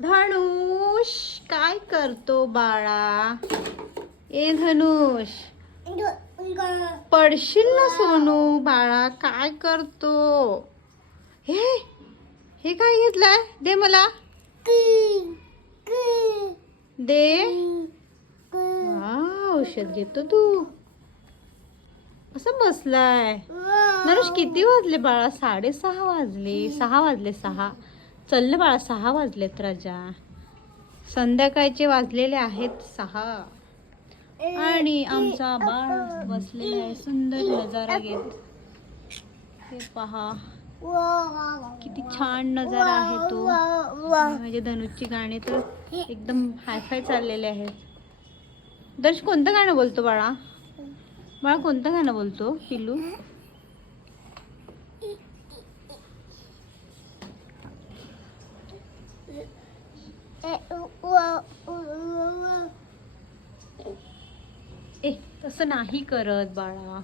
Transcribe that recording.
धनुष काय करतो बाळा? ए धनुष, पडशील ना सोनू. बाळा काय करतो? हे हे काय घेतलंय? दे मला, दे. औषध घेतो तू. असं बसलाय. धनुष किती वाजले बाळा? 6:30 वाजले. 6 वाजले. 6. चल बाळा, 6 वाजलेत राजा. संध्याकाळचे वाजलेले आहेत 6. आणि आमचा बाळ बसलेला आहे सुंदर नजारा घेत. हे पहा किती छान नजारा आहे तो. म्हणजे धनुषची गाणी तर एकदम हायफाय चाललेले आहेत. दर्श कोणतं गाणं बोलतो बाळा? बाळा कोणतं गाणं बोलतो पिल्लू? ए तसं नाही करत बाळा.